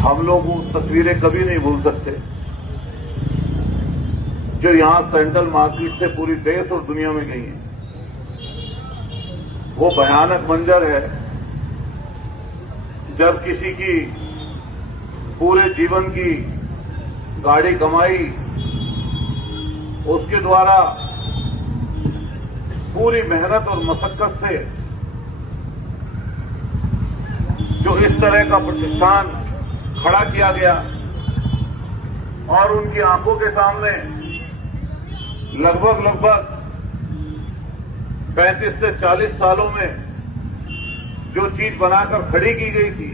हम लोग वो तस्वीरें कभी नहीं भूल सकते जो यहां सेंट्रल मार्केट से पूरी देश और दुनिया में गई हैं। वो भयानक मंजर है जब किसी की पूरे जीवन की गाड़ी कमाई, उसके द्वारा पूरी मेहनत और मशक्कत से जो इस तरह का प्रतिष्ठान खड़ा किया गया और उनकी आंखों के सामने लगभग 35 से 40 सालों में जो चीज बनाकर खड़ी की गई थी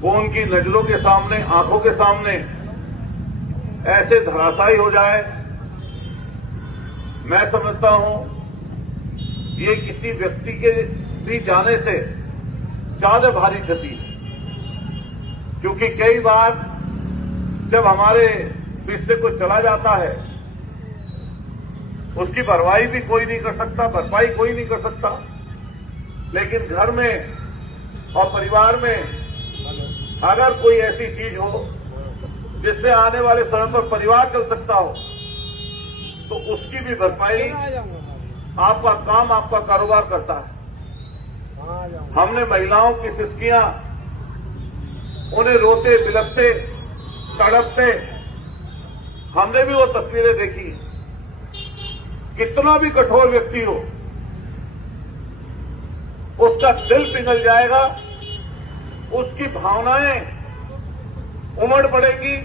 वो उनकी नजरों के सामने, आंखों के सामने ऐसे धराशायी हो जाए। मैं समझता हूं ये किसी व्यक्ति के भी जाने से ज्यादा भारी क्षति है, क्योंकि कई बार जब हमारे बीच से कोई चला जाता है उसकी भरपाई भी कोई नहीं कर सकता, भरपाई कोई नहीं कर सकता, लेकिन घर में और परिवार में अगर कोई ऐसी चीज हो जिससे आने वाले समय पर परिवार चल सकता हो तो उसकी भी भरपाई आपका काम, आपका कारोबार करता है। हमने महिलाओं की सिसकियां, उन्हें रोते बिलखते तड़पते, हमने भी वो तस्वीरें देखी। कितना भी कठोर व्यक्ति हो उसका दिल पिघल जाएगा, उसकी भावनाएं उमड़ पड़ेगी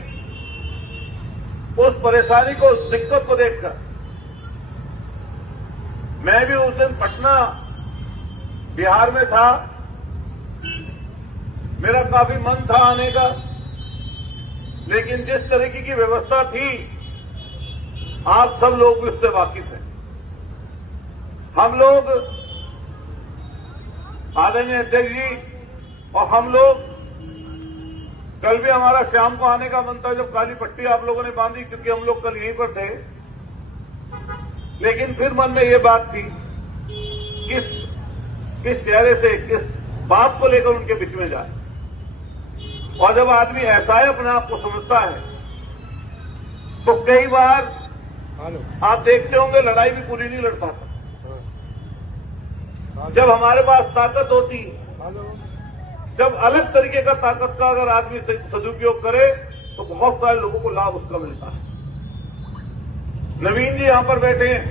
उस परेशानी को, उस दिक्कत को देखकर। मैं भी उस दिन पटना बिहार में था, मेरा काफी मन था आने का, लेकिन जिस तरीके की व्यवस्था थी आप सब लोग भी उससे वाकिफ हैं। हम लोग आदरणीय अध्यक्ष जी और हम लोग, कल भी हमारा शाम को आने का मन था जब काली पट्टी आप लोगों ने बांधी, क्योंकि हम लोग कल यहीं पर थे, लेकिन फिर मन में ये बात थी किस चेहरे से, किस बात को लेकर उनके बीच में जाए। और जब आदमी ऐसा है अपने आप को समझता है तो कई बार आप देखते होंगे लड़ाई भी पूरी नहीं लड़ पाता। जब हमारे पास ताकत होती, जब अलग तरीके का ताकत का अगर आदमी सदुपयोग करे तो बहुत सारे लोगों को लाभ उसका मिलता है। नवीन जी यहां पर बैठे हैं,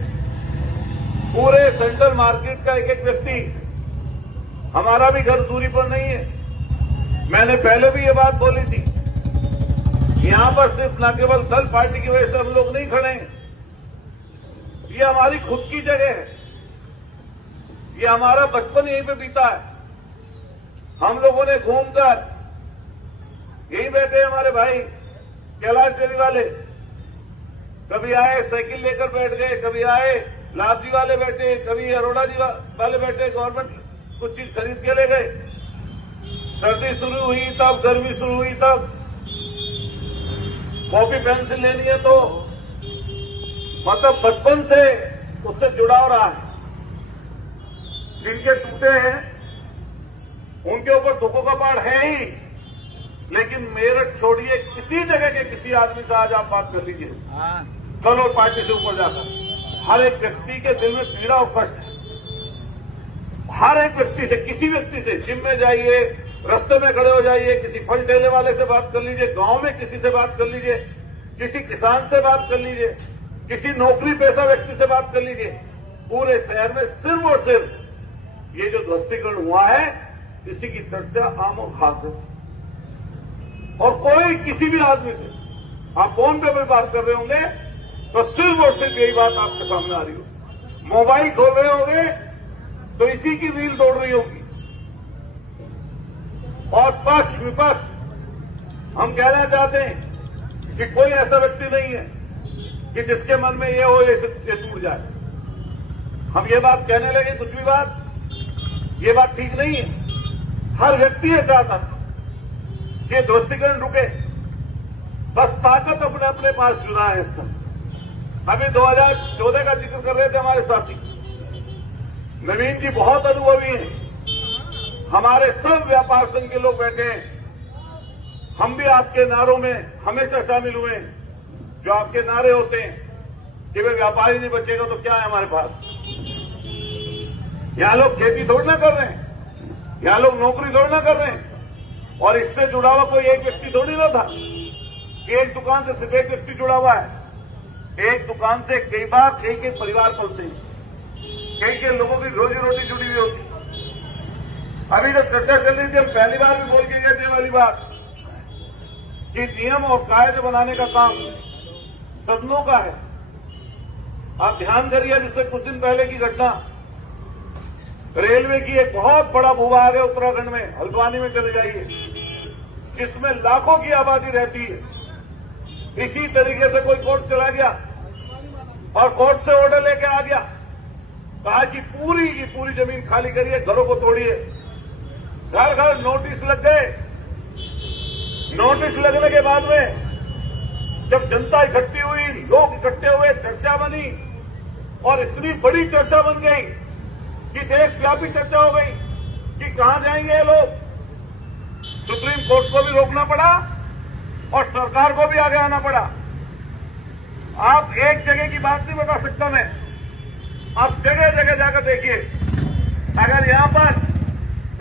पूरे सेंट्रल मार्केट का एक एक व्यक्ति, हमारा भी घर दूरी पर नहीं है। मैंने पहले भी ये बात बोली थी, यहां पर सिर्फ न केवल दल पार्टी की वजह से हम लोग नहीं खड़े हैं, ये हमारी खुद की जगह है, ये हमारा बचपन यहीं पे बीता है। हम लोगों ने घूमकर, यहीं बैठे हमारे भाई कैलाश डेरी वाले, कभी आए साइकिल लेकर बैठ गए, कभी आए लाभ जी वाले बैठे, कभी अरोड़ा जी वाले बैठे, गवर्नमेंट कुछ चीज खरीद के ले गए। सर्दी शुरू हुई तब, गर्मी शुरू हुई तब, कॉपी पेंसिल लेनी है तो मतलब बचपन से उससे जुड़ाव रहा है। जिनके टूटे हैं उनके ऊपर दुखों का पहाड़ है ही, लेकिन मेरठ छोड़िए, किसी जगह के किसी आदमी से आज आप बात कर लीजिए, कल और पार्टी से ऊपर जाकर, हर एक व्यक्ति के दिल में पीड़ा और कष्ट है। हर एक व्यक्ति से, किसी व्यक्ति से, जिम में जाइए, रास्ते में खड़े हो जाइए, किसी फल ठेले वाले से बात कर लीजिए, गांव में किसी से बात कर लीजिए, किसी किसान से बात कर लीजिए, किसी नौकरी पेशा व्यक्ति से बात कर लीजिए, पूरे शहर में सिर्फ और सिर्फ ये जो ध्वस्तीकरण हुआ है इसी की चर्चा आम और खास है। और कोई किसी भी आदमी से आप फोन पे भी बात कर रहे होंगे तो सिर्फ और सिर्फ यही बात आपके सामने आ रही हो। मोबाइल खोल रहे होंगे तो इसी की रील दौड़ रही होगी। और पक्ष विपक्ष हम कहना चाहते हैं कि कोई ऐसा व्यक्ति नहीं है कि जिसके मन में ये हो ये टूट जाए। हम ये बात कहने लगे, कुछ भी बात, ये बात ठीक नहीं है। हर व्यक्ति ये चाहता कि ध्वस्तीकरण रुके, बस ताकत अपने अपने पास जुड़ा है। सब अभी 2014 का जिक्र कर रहे थे हमारे साथी नवीन जी, बहुत अनुभवी हैं। हमारे सब व्यापार संघ के लोग बैठे हैं, हम भी आपके नारों में हमेशा शामिल हुए हैं। जो आपके नारे होते हैं कि भाई व्यापारी नहीं बचेगा तो क्या है हमारे पास। यहां लोग खेती थोड़ी ना कर रहे हैं, यहां लोग नौकरी थोड़ी ना कर रहे हैं, और इससे जुड़ा हुआ कोई एक व्यक्ति थोड़ी ना था। एक दुकान से सिर्फ एक व्यक्ति जुड़ा हुआ है। एक दुकान से कई बार कई परिवार चलते हैं, कई लोगों की रोजी रोटी जुड़ी हुई होती। अभी जो चर्चा चल रही थी, हम पहली बार भी बोल के गए थे वाली बात कि नियम और कायदे बनाने का काम सदनों का है। आप ध्यान करिए, जिससे कुछ दिन पहले की घटना, रेलवे की एक बहुत बड़ा भूभाग है उत्तराखंड में, हल्द्वानी में चले जाइए, जिसमें लाखों की आबादी रहती है। इसी तरीके से कोई कोर्ट चला गया और कोर्ट से ऑर्डर लेके आ गया, कहा कि पूरी की पूरी जमीन खाली करिए, घरों को तोड़िए। घर घर नोटिस लग गए। नोटिस लगने के बाद में जब जनता इकट्ठी हुई, लोग इकट्ठे हुए, चर्चा बनी, और इतनी बड़ी चर्चा बन गई कि देशव्यापी चर्चा हो गई कि कहां जाएंगे ये लोग। सुप्रीम कोर्ट को भी रोकना पड़ा और सरकार को भी आगे आना पड़ा। आप एक जगह की बात नहीं बता सकता मैं, आप जगह जगह जाकर देखिए। अगर यहां पर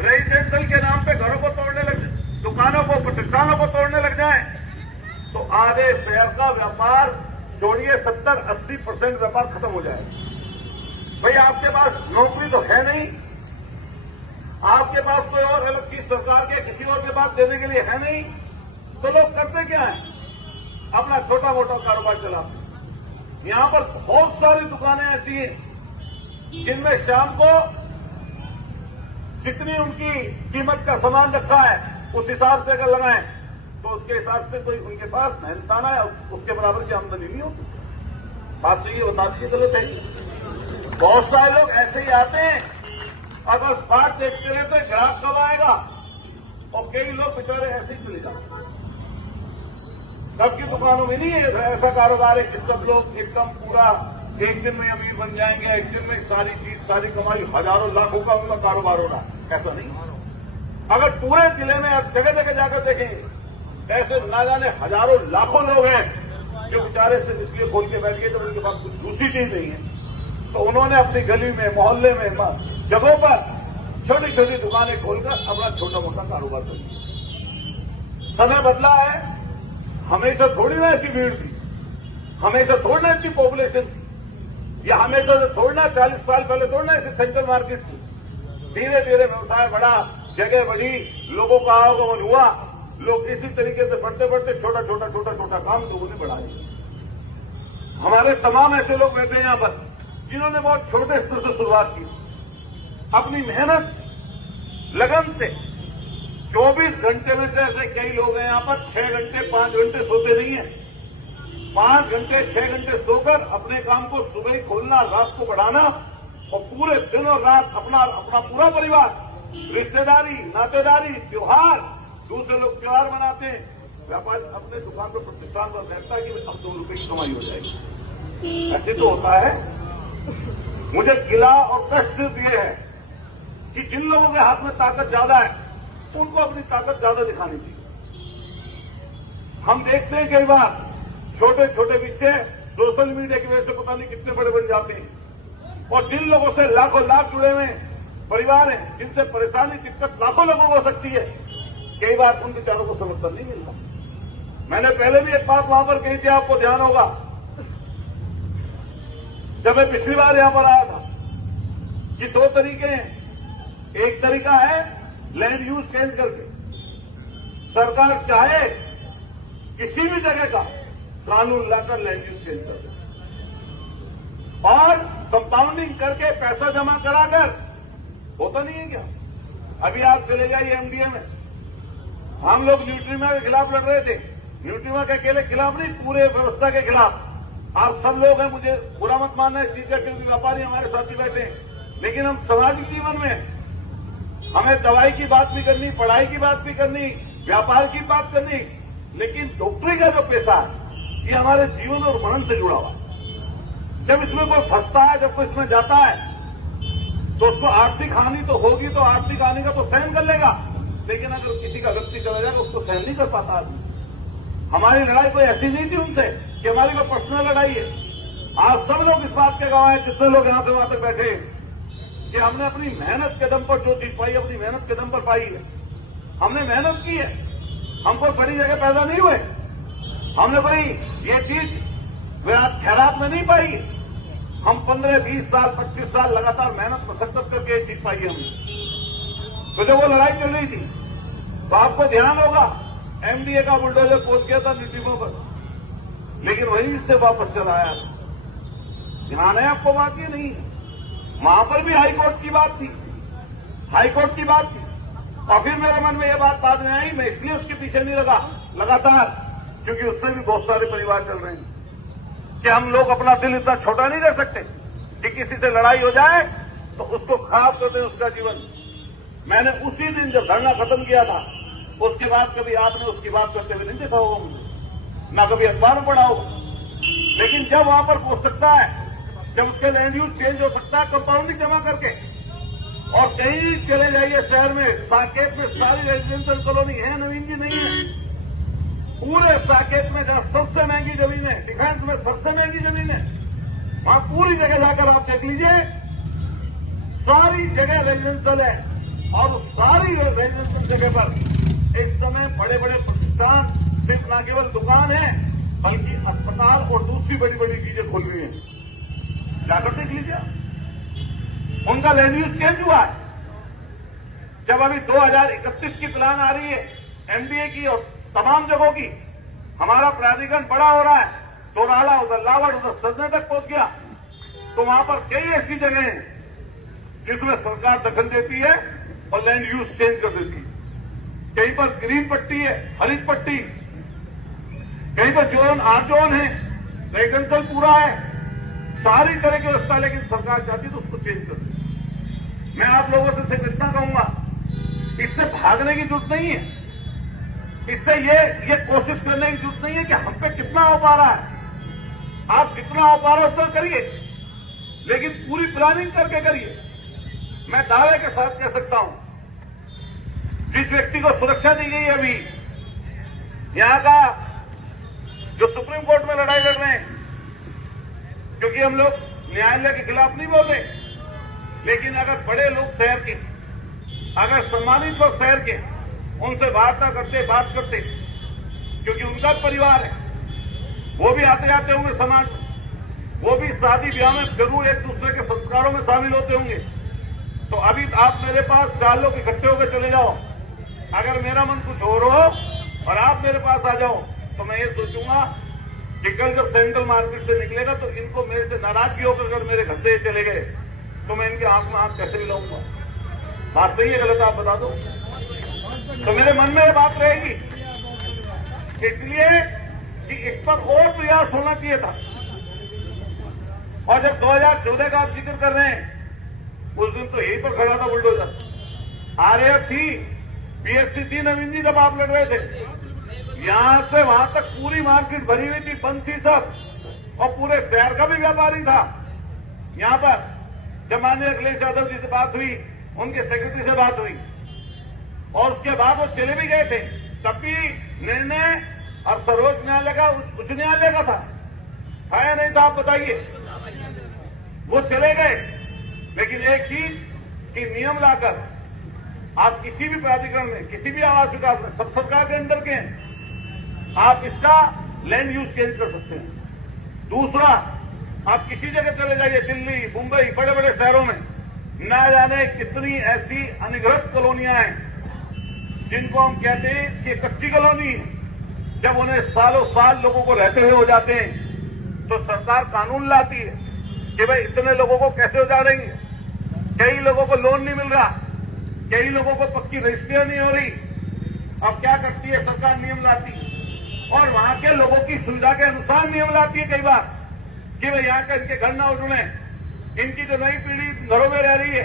रेजिडेंशियल के नाम पे घरों को तोड़ने लग जाए, दुकानों को, प्रतिष्ठानों को तोड़ने लग जाए, तो आधे शहर का व्यापार छोड़िए 70-80% व्यापार खत्म हो जाएगा। भाई आपके पास नौकरी तो है नहीं, आपके पास कोई और अलग चीज सरकार के किसी और के पास देने के लिए है नहीं, तो लोग करते क्या है? अपना छोटा मोटा कारोबार चलाते। यहां पर बहुत सारी दुकानें ऐसी हैं जिनमें शाम को जितनी उनकी कीमत का सामान रखा है उस हिसाब से अगर लगाएं तो उसके हिसाब से कोई उनके पास मेहनताना है, उसके बराबर की आमदनी नहीं होती। बात सही है, बता दीजिए गलत है। बहुत सारे लोग ऐसे ही आते हैं और बस बात देखते रहते हैं ग्राहक कब आएगा, और कई लोग बेचारे ऐसे ही चले जाते। सबकी दुकानों में नहीं है ऐसा कारोबार है कि सब लोग एकदम पूरा एक दिन में अमीर बन जाएंगे, एक दिन में सारी चीज सारी कमाई हजारों लाखों का उनका कारोबार हो रहा है, ऐसा नहीं। अगर पूरे जिले में आप जगह जगह जाकर देखेंगे, ऐसे ना जाने हजारों लाखों लोग हैं जो बेचारे से इसलिए खोल के बैठ गए जब उनके पास कुछ दूसरी चीज नहीं है, तो उन्होंने अपनी गली में, मोहल्ले में, जगहों पर छोटी छोटी दुकानें खोलकर अपना छोटा मोटा कारोबार कर लिया। समय बदला है, हमेशा थोड़ी ना ऐसी भीड़ थी, हमेशा थोड़ी ना इतनी पॉपुलेशन थी, या हमेशा थोड़ी ना 40 साल पहले थोड़ी ना ऐसी सेंट्रल मार्केट थी। धीरे धीरे व्यवसाय बढ़ा, जगह बढ़ी, लोगों का आवागमन हुआ, लोग इसी तरीके से बढ़ते बढ़ते छोटा छोटा काम लोगों ने बढ़ाया। हमारे तमाम ऐसे लोग बैठे हैं यहां पर जिन्होंने बहुत छोटे स्तर से शुरुआत की, अपनी मेहनत लगन से। 24 घंटे में से ऐसे कई लोग हैं यहां पर 6 घंटे 5 घंटे सोते नहीं है। 5 घंटे 6 घंटे सोकर अपने काम को सुबह ही खोलना, रात को बढ़ाना, और पूरे दिन और रात अपना पूरा परिवार, रिश्तेदारी, नातेदारी, त्योहार, दूसरे लोग त्योहार मनाते हैं, व्यापार अपने दुकान पर, प्रतिष्ठान पर बैठता है कि अब 2 रुपए की कमाई हो जाएगी। ऐसे तो होता है। मुझे गिला और कष्ट सिर्फ ये है कि जिन लोगों के हाथ में ताकत ज्यादा है उनको अपनी ताकत ज्यादा दिखानी चाहिए। हम देखते हैं कई बार छोटे छोटे विषय सोशल मीडिया की वजह से पता नहीं कितने बड़े बन जाते हैं, और जिन लोगों से लाखों लाख जुड़े हुए परिवार हैं, जिनसे परेशानी दिक्कत लाखों लोगों को हो सकती है, कई बार उन विचारों को समर्थन नहीं मिलता। मैंने पहले भी एक बात वहां पर कही थी, आपको ध्यान होगा, जब मैं पिछली बार यहां पर आया था, कि 2 तरीके हैं। एक तरीका है लैंड यूज चेंज करके, सरकार चाहे किसी भी जगह का कानून लाकर लैंड यूज चेंज कर दे, और कंपाउंडिंग करके पैसा जमा कराकर, होता नहीं है क्या? अभी आप चले जाइए एमडीए में, हम लोग न्यूट्रीमा के खिलाफ लड़ रहे थे, न्यूट्रीमा के अकेले खिलाफ नहीं, पूरे व्यवस्था के खिलाफ। आप सब लोग हैं, मुझे बुरा मत मानना है, सीकर के व्यापारी हमारे साथ ही बैठे हैं, लेकिन हम सामाजिक जीवन में हमें दवाई की बात भी करनी, पढ़ाई की बात भी करनी, व्यापार की बात करनी, लेकिन डॉक्टरी का जो पेशा है ये हमारे जीवन और मरण से जुड़ा हुआ है। जब इसमें कोई फंसता है, जब कोई इसमें जाता है, तो उसको आर्थिक हानि तो होगी, तो आर्थिक हानि का तो सहन कर लेगा, लेकिन अगर किसी का व्यक्ति चला जाएगा उसको सहन नहीं कर पाता आदमी। हमारी लड़ाई कोई ऐसी नहीं थी उनसे कि हमारी कोई पर्सनल लड़ाई है। आज सब लोग इस बात के गवाह हैं, जितने लोग यहां से वहां तक बैठे हैं, कि हमने अपनी मेहनत के दम पर जो चीज पाई अपनी मेहनत के दम पर पाई है। हमने मेहनत की है, हम कोई बड़ी जगह पैदा नहीं हुए, हमने कोई ये चीज विराट खैरात में नहीं पाई। हम 15, 20 साल 25 साल लगातार मेहनत मशक्कत करके ये चीज पाई है हमने। तो जब वो लड़ाई चल रही थी तो आपको ध्यान होगा एमडीए का बुलडोजर पहुंच गया था मीटिंगों पर, लेकिन वहीं से वापस चला आया था। ध्यान है आपको? बात ये नहीं है, वहां पर भी हाईकोर्ट की बात थी, हाईकोर्ट की बात थी। और फिर मेरे मन में यह बात बाद में आई, मैं इसलिए उसके पीछे नहीं लगा लगातार, क्योंकि उससे भी बहुत सारे परिवार चल रहे हैं कि हम लोग अपना दिल इतना छोटा नहीं रख सकते कि किसी से लड़ाई हो जाए तो उसको खराब कर दें उसका जीवन। मैंने उसी दिन जब धरना खत्म किया था उसके बाद कभी आपने उसकी बात करते हुए नहीं देखा होगा मुझे, ना कभी अखबार में पढ़ा होगा। लेकिन जब वहां पर पहुंच सकता है, जब उसके लैंड यूज चेंज हो सकता है कंपाउंडिंग जमा करके, और कहीं चले जाइए शहर में, साकेत में सारी रेजिडेंशियल कॉलोनी है, नवीन जी नहीं है। पूरे साकेत में जहां सबसे महंगी जमीन है, डिफेंस में सबसे महंगी जमीन है, वहां पूरी जगह जाकर आप देख लीजिए, सारी जगह रेजिडेंशियल है। और उस सारी रेजिडेंशियल जगह पर इस समय बड़े बड़े प्रतिष्ठान सिर्फ न केवल दुकान है बल्कि अस्पताल और दूसरी बड़ी बड़ी चीजें खुल रही हैं। जाकर देख लीजिए, उनका लैंड यूज चेंज हुआ है। जब अभी 2031 की प्लान आ रही है एमडीए की और तमाम जगहों की, हमारा प्राधिकरण बड़ा हो रहा है, दोराला उधर लावड़ उधर सदन तक पहुंच गया, तो वहां पर कई ऐसी जगह हैं जिसमें सरकार दखल देती है और लैंड यूज चेंज कर देती है। कहीं पर ग्रीन पट्टी है, हरित पट्टी, कहीं पर जोन आर जोन है, रेजिडेंशियल पूरा है, सारी तरह की व्यवस्था, लेकिन सरकार चाहती तो उसको चेंज कर दे। मैं आप लोगों से सिर्फ इतना कहूंगा, इससे भागने की जरूरत नहीं है, इससे ये कोशिश करने की जरूरत नहीं है कि हम पे कितना हो पा रहा है। आप जितना हो पा रहे हो उतना करिए, लेकिन पूरी प्लानिंग करके करिए। मैं दावे के साथ कह सकता हूं, जिस व्यक्ति को सुरक्षा दी गई है अभी, यहां का जो सुप्रीम कोर्ट में लड़ाई लड़ रहे हैं, क्योंकि हम लोग न्यायालय के खिलाफ नहीं बोल रहे, लेकिन अगर बड़े लोग शहर के, अगर सम्मानित लोग शहर के, उनसे वार्ता करते, बात करते, क्योंकि उनका परिवार है, वो भी आते जाते होंगे समाज, वो भी शादी ब्याह में जरूर एक दूसरे के संस्कारों में शामिल होते होंगे। तो अभी आप मेरे पास 4 लोग इकट्ठे होकर चले जाओ, अगर मेरा मन कुछ और हो और आप मेरे पास आ जाओ, तो मैं ये सोचूंगा कि कल जब सेंट्रल मार्केट से निकलेगा तो इनको मेरे से नाराजगी होकर अगर मेरे घर से चले गए तो मैं इनके आंख में आंख कैसे मिलाऊंगा? बात सही है गलत आप बता दो। तो मेरे मन में ये बात रहेगी, इसलिए कि इस पर और प्रयास होना चाहिए था। और जब 2014 का आप जिक्र कर रहे हैं, उस दिन तो यहीं पर खड़ा था बुलडोजर, आरएएफ थी, बीएससी थी, नवीन जी जब आप लड़ रहे थे, यहां से वहां तक पूरी मार्केट भरी हुई थी, बंद थी सब, और पूरे शहर का भी व्यापारी था। यहां पर जब माननीय अखिलेश यादव जी से बात हुई, उनके सेक्रेटरी से बात हुई, और उसके बाद वो चले भी गए थे, तब भी निर्णय और सर्वोच्च न्यायालय का, उच्च न्यायालय का था या नहीं था? आप बताइए। वो चले गए, लेकिन एक चीज कि नियम लाकर आप किसी भी प्राधिकरण में, किसी भी आवास विकास में, सब सरकार के अंदर के हैं, आप इसका लैंड यूज चेंज कर सकते हैं। दूसरा, आप किसी जगह चले जाइए, दिल्ली, मुंबई, बड़े बड़े शहरों में, न जाने कितनी ऐसी अनधिकृत कॉलोनियां हैं जिनको हम कहते हैं कि कच्ची कॉलोनी है। जब उन्हें सालों साल लोगों को रहते हुए हो जाते हैं तो सरकार कानून लाती है कि भाई इतने लोगों को कैसे उजाड़ेंगे। कई लोगों को लोन नहीं मिल रहा, कई लोगों को पक्की रजिस्ट्रियां नहीं हो रही। अब क्या करती है सरकार? नियम लाती है, और वहां के लोगों की सुविधा के अनुसार नियम लाती है कई बार कि भाई यहाँ का इनके घर ना उजड़े। इनकी जो नई पीढ़ी घरों में रह रही है,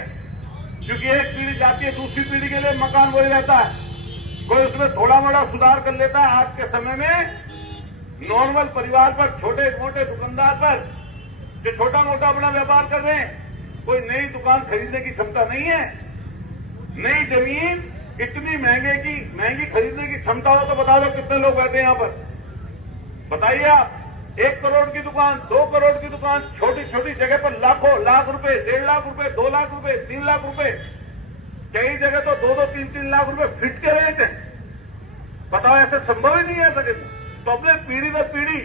क्योंकि एक पीढ़ी जाती है, दूसरी पीढ़ी के लिए मकान वही रहता है, कोई उसमें थोड़ा मोड़ा सुधार कर लेता है। आज के समय में नॉर्मल परिवार पर, छोटे मोटे दुकानदार पर, जो छोटा मोटा अपना व्यापार कर रहे हैं, कोई नई दुकान खरीदने की क्षमता नहीं है। नई जमीन इतनी महंगी खरीदने की क्षमता हो तो बता दो कितने लोग बैठे हैं यहाँ पर, बताइए आप। 1 करोड़ की दुकान, 2 करोड़ की दुकान, छोटी छोटी जगह पर लाखों, लाख रुपए, 1.5 लाख रुपए, 2 लाख रुपए, 3 लाख रुपए, कई जगह तो 2-2, 3-3 लाख रुपए फिट के रेट है। बताओ, ऐसे संभव ही नहीं है सके। तो अपने पीढ़ी दर पीढ़ी